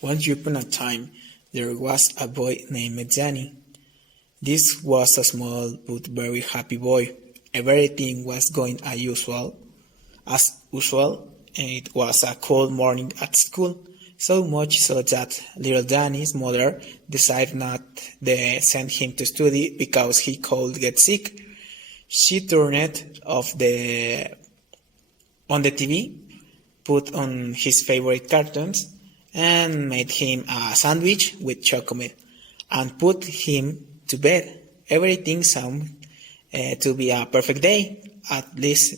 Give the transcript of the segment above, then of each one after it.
Once upon a time, there was a boy named Danny. This was a small but very happy boy. Everything was going as usual. It was a cold morning at school, so much so that little Danny's mother decided not to send him to study because he could get sick. She turned off on the TV, put on his favorite cartoons, and made him a sandwich with chocolate, and put him to bed. Everything seemed to be a perfect day, at least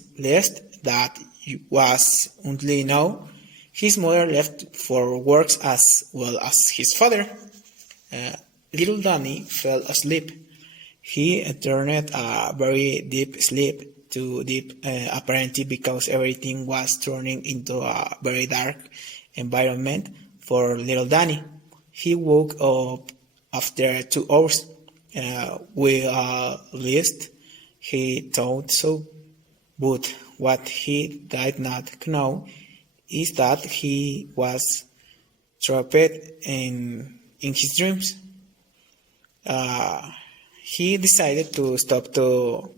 that was until now. His mother left for work as well as his father. Little Danny fell asleep. He turned a very deep sleep, too deep apparently because everything was turning into a very dark environment for little Danny. He woke up after 2 hours. Least he thought so, but what he did not know is that he was trapped in his dreams. He decided to stop to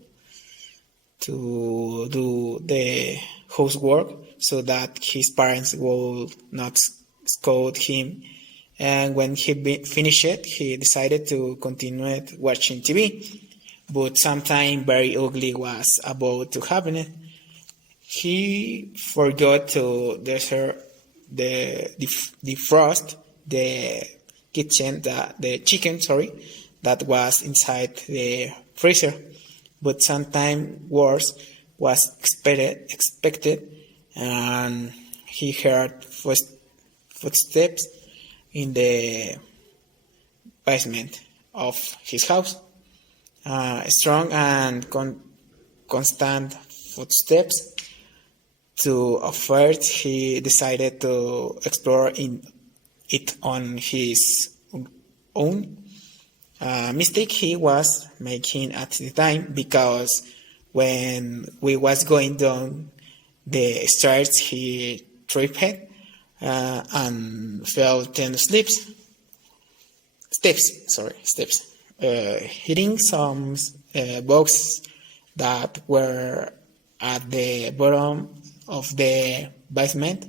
do the housework so that his parents would not scold him. And when he finished it, he decided to continue watching TV. But something very ugly was about to happen. He forgot to defrost the chicken, that was inside the freezer. But something worse was expected, and he heard footsteps in the basement of his house. Strong and constant footsteps. To first, he decided to explore it on his own. Mistake he was making at the time, because when we was going down the stairs, he tripped and fell 10 steps. Hitting some boxes that were at the bottom of the basement.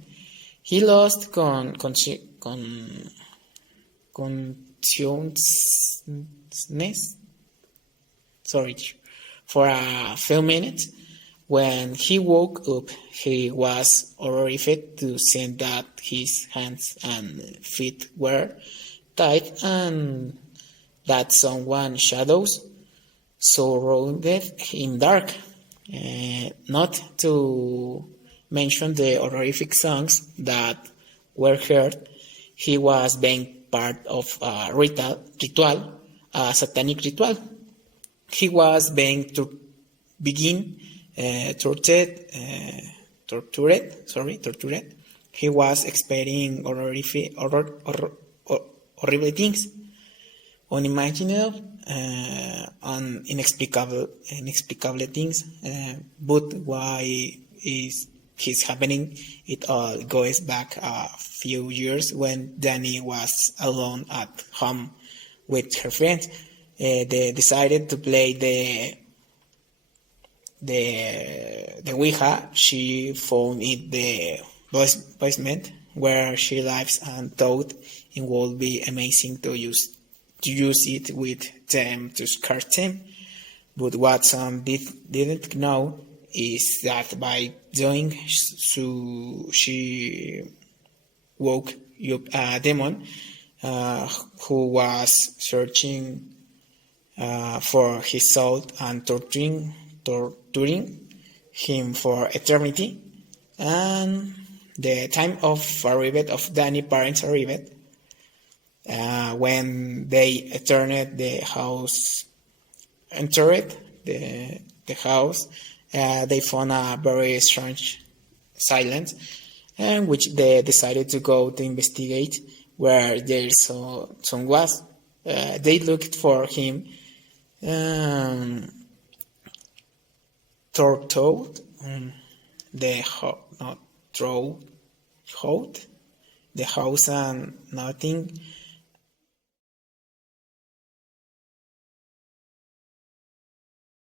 He lost consciousness for a few minutes. When he woke up, he was horrified to see that his hands and feet were tied and that someone shadows surrounded him dark. Not to mention the horrific songs that were heard. He was being part of a a satanic ritual. He was being tortured. He was experiencing horrible things, unimaginable and inexplicable things. But why is this happening? It all goes back a few years when Danny was alone at home with her friends. They decided to play the Ouija she found in the basement where she lives, and thought it would be amazing to use it with them to scare them. But what some didn't know is that by doing so, she woke up a demon who was searching for his soul and torturing him for eternity. And the time of arrival of Danny's parents arrived. When they entered the house, they found a very strange silence, in which they decided to go to investigate where their son was. They looked for him, throughout the house and nothing